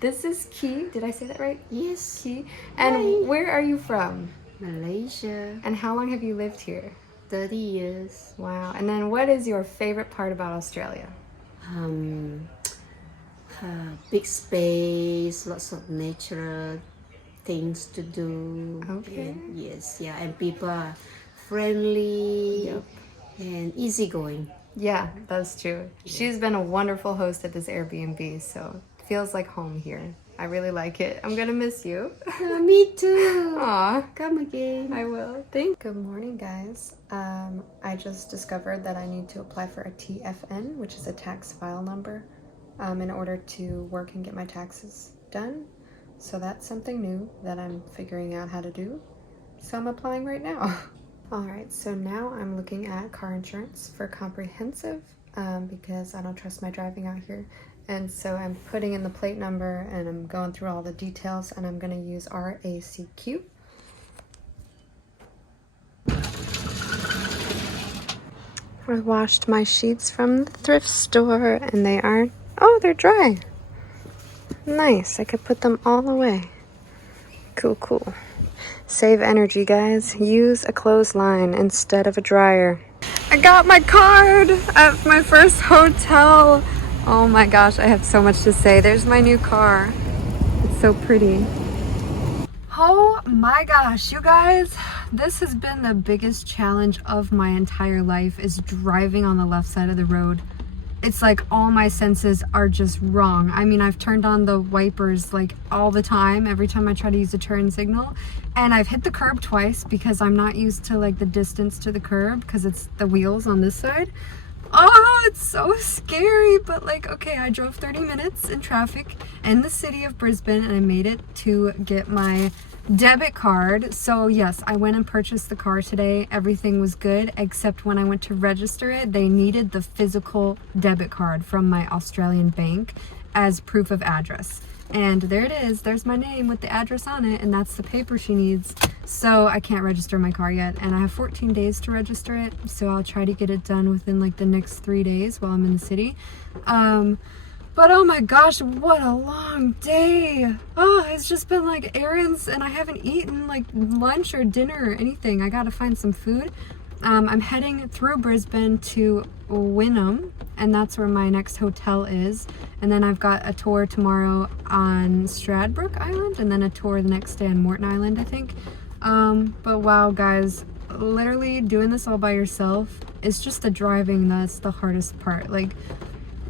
This is Ki. Did I say that right? Yes. Ki. And Hi. where are you from? Malaysia. And how long have you lived here? 30 years. Wow. And then what is your favorite part about Australia? Um, big space, lots of natural things to do. Okay. And yes, yeah, and people are friendly Yep. and easygoing. Yeah, that's true. She's been a wonderful host at this Airbnb, so it feels like home here. I really like it. I'm gonna miss you. Me too. Aw. Come again. I will. Good morning, guys. I just discovered that I need to apply for a TFN, which is a tax file number, in order to work and get my taxes done. So that's something new that I'm figuring out how to do. So I'm applying right now. All right, so now I'm looking at car insurance for comprehensive because I don't trust my driving out here. And so I'm putting in the plate number and I'm going through all the details, and I'm gonna use RACQ. I washed my sheets from the thrift store and they are, oh, they're dry. Nice, I could put them all away. Cool, cool. Save energy, guys. Use a clothesline instead of a dryer. I got my card at my first hotel. Oh my gosh, I have so much to say. There's my new car. It's so pretty. Oh my gosh, you guys, this has been the biggest challenge of my entire life, is driving on the left side of the road. It's like all my senses are just wrong. I mean, I've turned on the wipers like all the time, every time I try to use a turn signal, and I've hit the curb twice because I'm not used to like the distance to the curb because it's the wheels on this side. Oh, it's so scary, but like, okay, I drove 30 minutes in traffic in the city of Brisbane and I made it to get my debit card. So yes, I went and purchased the car today. Everything was good, except when I went to register it, they needed the physical debit card from my Australian bank as proof of address. And there it is, there's my name with the address on it, and that's the paper she needs. So I can't register my car yet, and I have 14 days to register it, so I'll try to get it done within like the next 3 days while I'm in the city. But oh my gosh, what a long day. Oh, it's just been like errands, and I haven't eaten like lunch or dinner or anything. I gotta find some food. I'm heading through Brisbane to Wynnum, and that's where my next hotel is. And then I've got a tour tomorrow on Stradbroke Island, and then a tour the next day on Morton Island, I think. But wow, guys, literally doing this all by yourself, it's just the driving that's the hardest part. Like,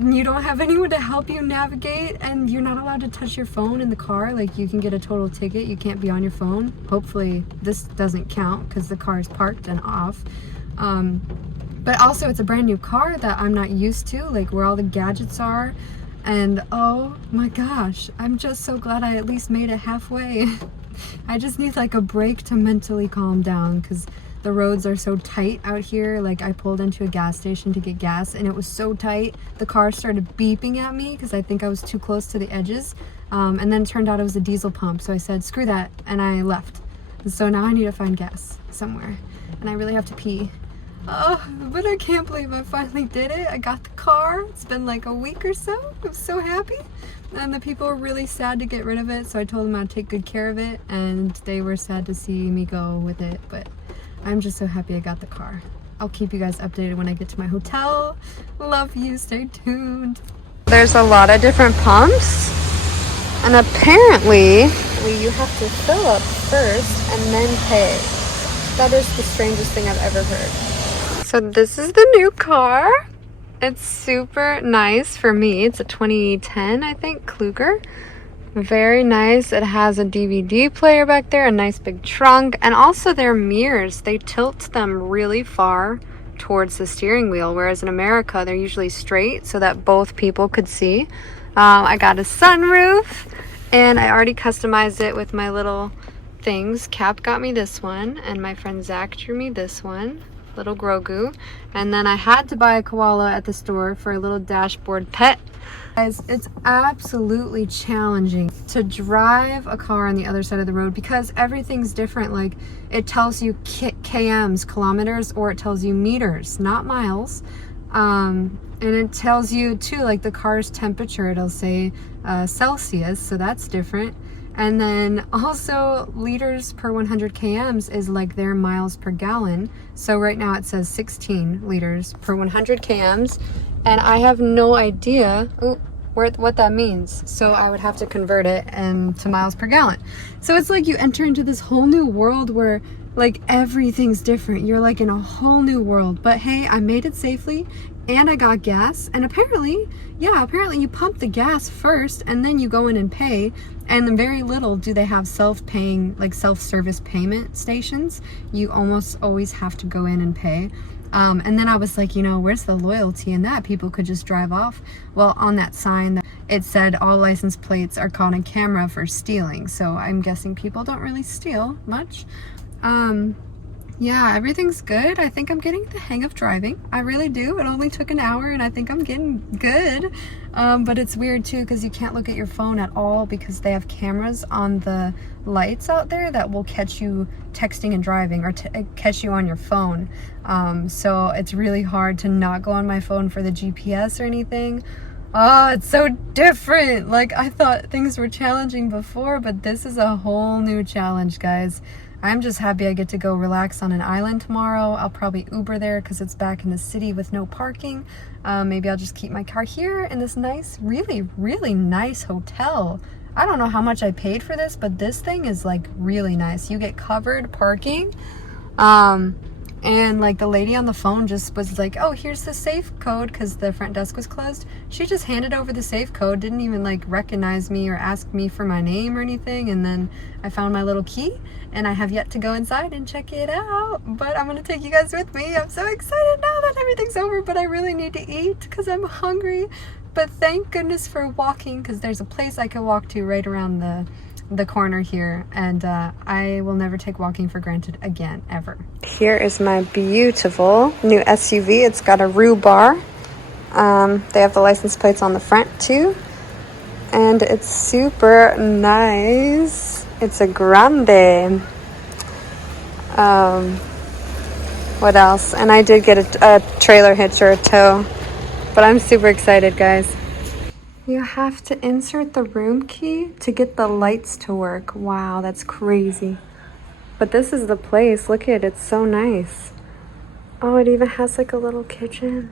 you don't have anyone to help you navigate, and you're not allowed to touch your phone in the car. Like, you can get a total ticket, you can't be on your phone. Hopefully this doesn't count because the car is parked and off. But also it's a brand new car that I'm not used to, like where all the gadgets are. And oh my gosh, I'm just so glad I at least made it halfway. I just need like a break to mentally calm down because the roads are so tight out here. Like, I pulled into a gas station to get gas and it was so tight. The car started beeping at me because I think I was too close to the edges. And then it turned out it was a diesel pump. So I said, screw that, and I left. And so now I need to find gas somewhere. And I really have to pee. Oh, but I can't believe I finally did it. I got the car. It's been like a week or so. I'm so happy. And the people were really sad to get rid of it. So I told them I'd take good care of it. And they were sad to see me go with it. But I'm just so happy I got the car. I'll keep you guys updated when I get to my hotel. Love you. Stay tuned. There's a lot of different pumps. And apparently, you have to fill up first and then pay. That is the strangest thing I've ever heard. So this is the new car. It's super nice for me. It's a 2010, I think, Kluger. Very nice. It has a DVD player back there, a nice big trunk, and also their mirrors. They tilt them really far towards the steering wheel, whereas in America, they're usually straight so that both people could see. I got a sunroof, and I already customized it with my little things. Cap got me this one, and my friend Zach drew me this one. Little Grogu. And then I had to buy a koala at the store for a little dashboard pet. Guys, it's absolutely challenging to drive a car on the other side of the road because everything's different. Like, it tells you kms, kilometers, or it tells you meters, not miles. And it tells you too, like the car's temperature, it'll say Celsius, so that's different. And then also liters per 100 kms is like their miles per gallon. So right now it says 16 liters per 100 kms. And I have no idea what that means. So I would have to convert it into miles per gallon. So it's like you enter into this whole new world where like everything's different. You're like in a whole new world. But hey, I made it safely and I got gas. And apparently you pump the gas first and then you go in and pay. And then very little do they have self-paying, like self-service payment stations. You almost always have to go in and pay. And then I was like, you know, where's the loyalty in that? People could just drive off. Well, on that sign, it said all license plates are caught on camera for stealing. So I'm guessing people don't really steal much. Yeah, everything's good. I think I'm getting the hang of driving. I really do. It only took an hour and I think I'm getting good. But it's weird too because you can't look at your phone at all because they have cameras on the lights out there that will catch you texting and driving or catch you on your phone. So it's really hard to not go on my phone for the GPS or anything. Oh, it's so different. Like I thought things were challenging before, but this is a whole new challenge, guys. I'm just happy I get to go relax on an island tomorrow. I'll probably Uber there because it's back in the city with no parking. Maybe I'll just keep my car here in this nice, really, really nice hotel. I don't know how much I paid for this, but this thing is like really nice. You get covered parking. And like the lady on the phone just was like, oh, here's the safe code because the front desk was closed. She just handed over the safe code, didn't even like recognize me or ask me for my name or anything. And then I found my little key and I have yet to go inside and check it out. But I'm going to take you guys with me. I'm so excited now that everything's over, but I really need to eat because I'm hungry. But thank goodness for walking because there's a place I could walk to right around the corner here, and I will never take walking for granted again, ever. Here is my beautiful new SUV. It's got a roo bar. They have the license plates on the front too, and it's super nice. It's a grande. What else? And I did get a trailer hitch or a tow, but I'm super excited, guys. You have to insert the room key to get the lights to work. Wow, that's crazy. But this is the place. Look at it. It's so nice. Oh, it even has like a little kitchen.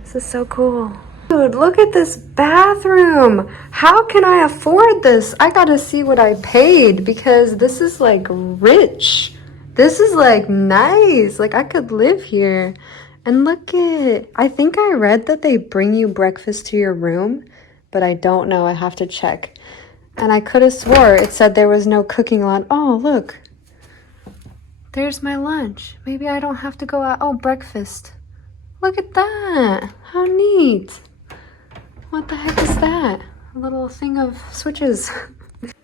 This is so cool. Dude, look at this bathroom. How can I afford this? I gotta see what I paid because this is like rich. This is like nice. Like I could live here. And look at, I think I read that they bring you breakfast to your room, but I don't know. I have to check. And I could have swore it said there was no cooking allowed. Oh, look. There's my lunch. Maybe I don't have to go out. Oh, breakfast. Look at that. How neat. What the heck is that? A little thing of switches.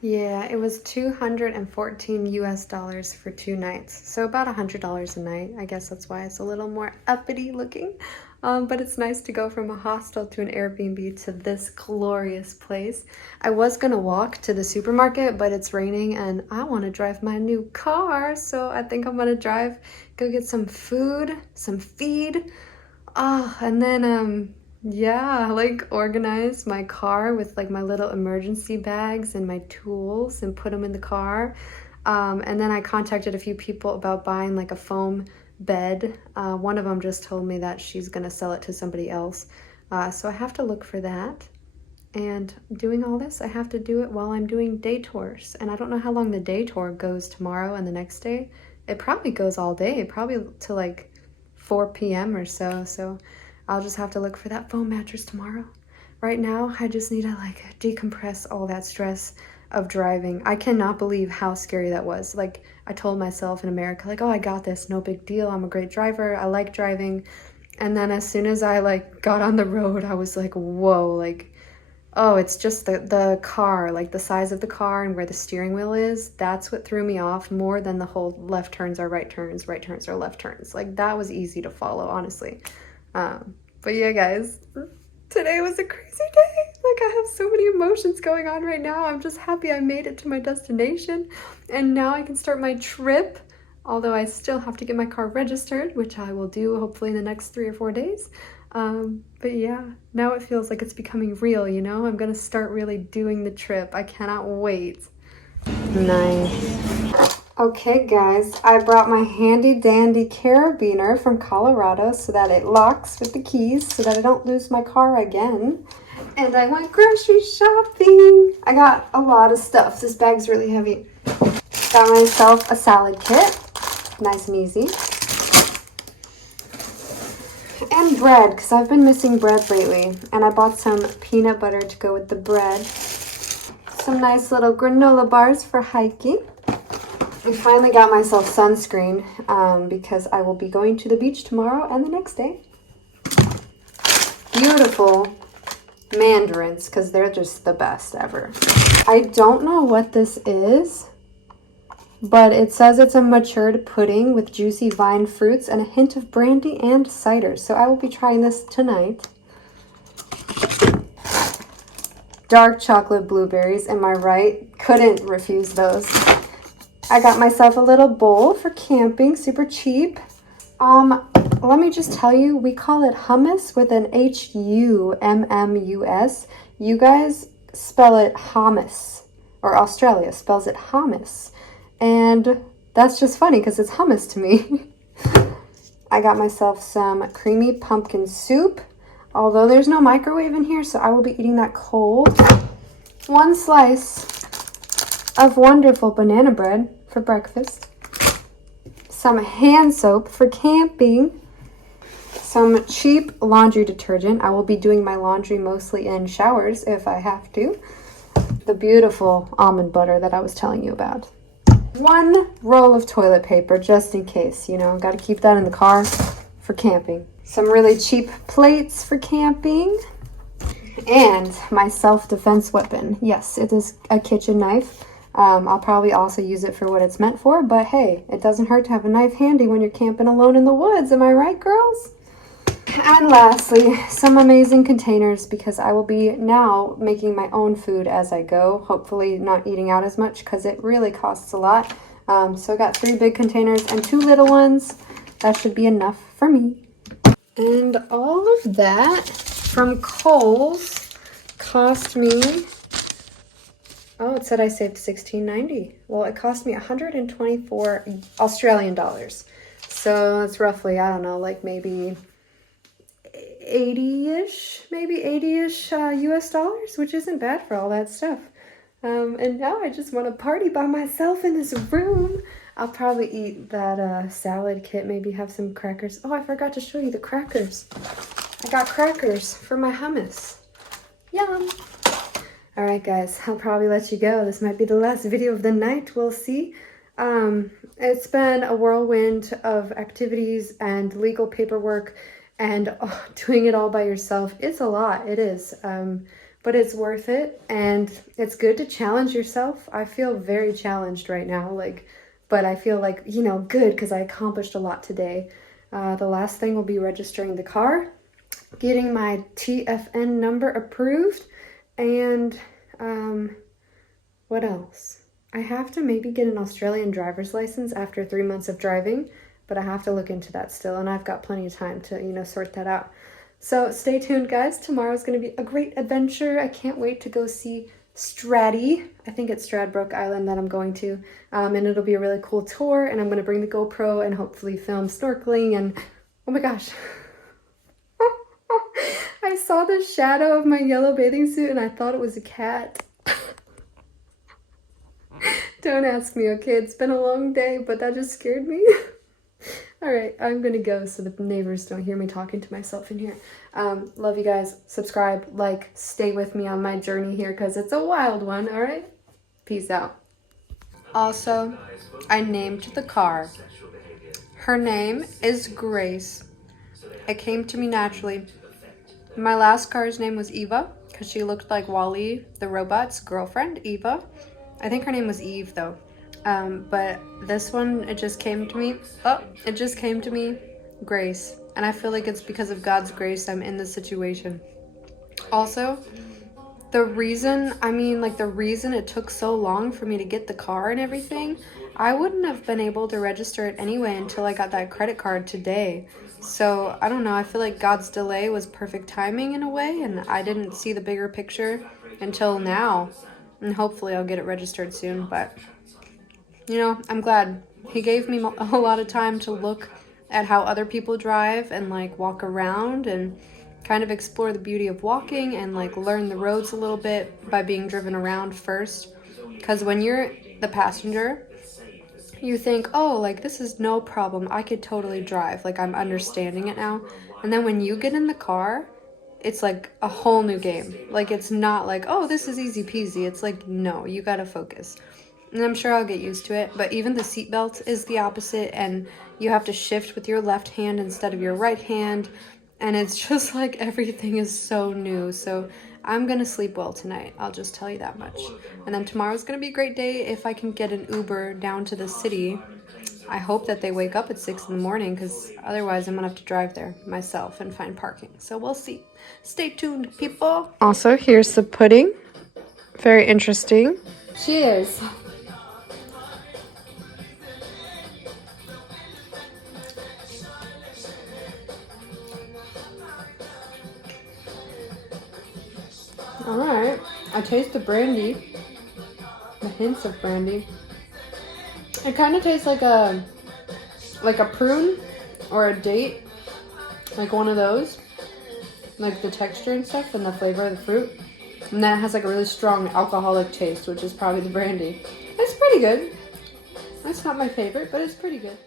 Yeah, it was $214 US for 2 nights. So about $100 a night. I guess that's why it's a little more uppity looking. But it's nice to go from a hostel to an Airbnb to this glorious place. I was gonna walk to the supermarket, but it's raining and I wanna drive my new car. So I think I'm gonna drive, go get some food, some feed. And then, yeah, like organize my car with like my little emergency bags and my tools and put them in the car. And then I contacted a few people about buying like a foam bed. One of them just told me that she's gonna sell it to somebody else. So I have to look for that. And doing all this, I have to do it while I'm doing day tours. And I don't know how long the day tour goes tomorrow and the next day. It probably goes all day, probably to like 4 p.m. or so. So I'll just have to look for that foam mattress tomorrow. Right now, I just need to like decompress all that stress of driving. I cannot believe how scary that was. Like I told myself in America, like, oh, I got this, no big deal. I'm a great driver. I like driving. And then as soon as I like got on the road, I was like, whoa, like, oh, it's just the car, like the size of the car and where the steering wheel is. That's what threw me off more than the whole left turns are right turns are left turns. Like that was easy to follow, honestly. But yeah, guys, today was a crazy day. Like I have so many emotions going on right now. I'm just happy I made it to my destination and now I can start my trip. Although I still have to get my car registered, which I will do hopefully in the next 3 or 4 days. But yeah, now it feels like it's becoming real, you know? I'm gonna start really doing the trip. I cannot wait. Nice. Okay guys, I brought my handy dandy carabiner from Colorado so that it locks with the keys so that I don't lose my car again. And I went grocery shopping. I got a lot of stuff. This bag's really heavy. Got myself a salad kit, nice and easy. And bread, because I've been missing bread lately. And I bought some peanut butter to go with the bread. Some nice little granola bars for hiking. I finally got myself sunscreen because I will be going to the beach tomorrow and the next day. Beautiful mandarins, because they're just the best ever. I don't know what this is, but it says it's a matured pudding with juicy vine fruits and a hint of brandy and cider. So I will be trying this tonight. Dark chocolate blueberries, am I right? Couldn't refuse those. I got myself a little bowl for camping, super cheap. Let me just tell you, we call it hummus with an Hummus. You guys spell it hummus, or Australia spells it hummus. And that's just funny because it's hummus to me. I got myself some creamy pumpkin soup, although there's no microwave in here, so I will be eating that cold. One slice of wonderful banana bread for breakfast. Some hand soap for camping. Some cheap laundry detergent. I will be doing my laundry mostly in showers if I have to. The beautiful almond butter that I was telling you about. One roll of toilet paper just in case, you know, got to keep that in the car for camping. Some really cheap plates for camping. And my self-defense weapon. Yes, it is a kitchen knife. I'll probably also use it for what it's meant for, but hey, it doesn't hurt to have a knife handy when you're camping alone in the woods. Am I right, girls? And lastly, some amazing containers because I will be now making my own food as I go. Hopefully not eating out as much because it really costs a lot. So I got 3 big containers and 2 little ones. That should be enough for me. And all of that from Kohl's cost me, oh, it said I saved $16.90. Well, it cost me 124 Australian dollars. So it's roughly, I don't know, like maybe 80-ish US dollars, which isn't bad for all that stuff. And now I just want to party by myself in this room. I'll probably eat that salad kit, maybe have some crackers. Oh, I forgot to show you the crackers. I got crackers for my hummus. Yum. All right, guys, I'll probably let you go. This might be the last video of the night. We'll see. It's been a whirlwind of activities and legal paperwork and doing it all by yourself. It's a lot. It is. But it's worth it. And it's good to challenge yourself. I feel very challenged right now. But I feel like, you know, good because I accomplished a lot today. The last thing will be registering the car, getting my TFN number approved, and what else? I have to maybe get an Australian driver's license after 3 months of driving, but I have to look into that still, and I've got plenty of time to, you know, sort that out. So stay tuned, guys. Tomorrow's going to be a great adventure. I can't wait to go see Straddy. I think it's Stradbroke Island that I'm going to, and it'll be a really cool tour, and I'm going to bring the GoPro and hopefully film snorkeling, and oh my gosh. I saw the shadow of my yellow bathing suit and I thought it was a cat. Don't ask me, okay? It's been a long day, but that just scared me. All right, I'm gonna go so the neighbors don't hear me talking to myself in here. Love you guys. Subscribe, like, stay with me on my journey here because it's a wild one, all right? Peace out. Also, I named the car. Her name is Grace. It came to me naturally. My last car's name was Eva because she looked like Wall-E, the robot's girlfriend, Eva. I think her name was Eve though. But this one, it just came to me. Grace. And I feel like it's because of God's grace I'm in this situation. Also, the reason, I mean, like the reason it took so long for me to get the car and everything, I wouldn't have been able to register it anyway until I got that credit card today. So I don't know, I feel like God's delay was perfect timing in a way, and I didn't see the bigger picture until now. And hopefully I'll get it registered soon, but you know, I'm glad. He gave me a lot of time to look at how other people drive and like walk around and kind of explore the beauty of walking and like learn the roads a little bit by being driven around first. Because when you're the passenger, you think, oh, like this is no problem. I could totally drive. Like I'm understanding it now. And then when you get in the car, it's like a whole new game. Like it's not like, oh, this is easy peasy. It's like, no, you gotta focus. And I'm sure I'll get used to it. But even the seatbelt is the opposite, and you have to shift with your left hand instead of your right hand. And it's just like everything is so new. So I'm gonna sleep well tonight. I'll just tell you that much. And then tomorrow's gonna be a great day if I can get an Uber down to the city. I hope that they wake up at 6 in the morning, because otherwise I'm gonna have to drive there myself and find parking. So we'll see. Stay tuned, people. Also, here's the pudding. Very interesting. Cheers. All right, I taste the brandy, the hints of brandy. It kind of tastes like a prune or a date, like one of those, like the texture and stuff and the flavor of the fruit. And then it has like a really strong alcoholic taste, which is probably the brandy. It's pretty good. It's not my favorite, but it's pretty good.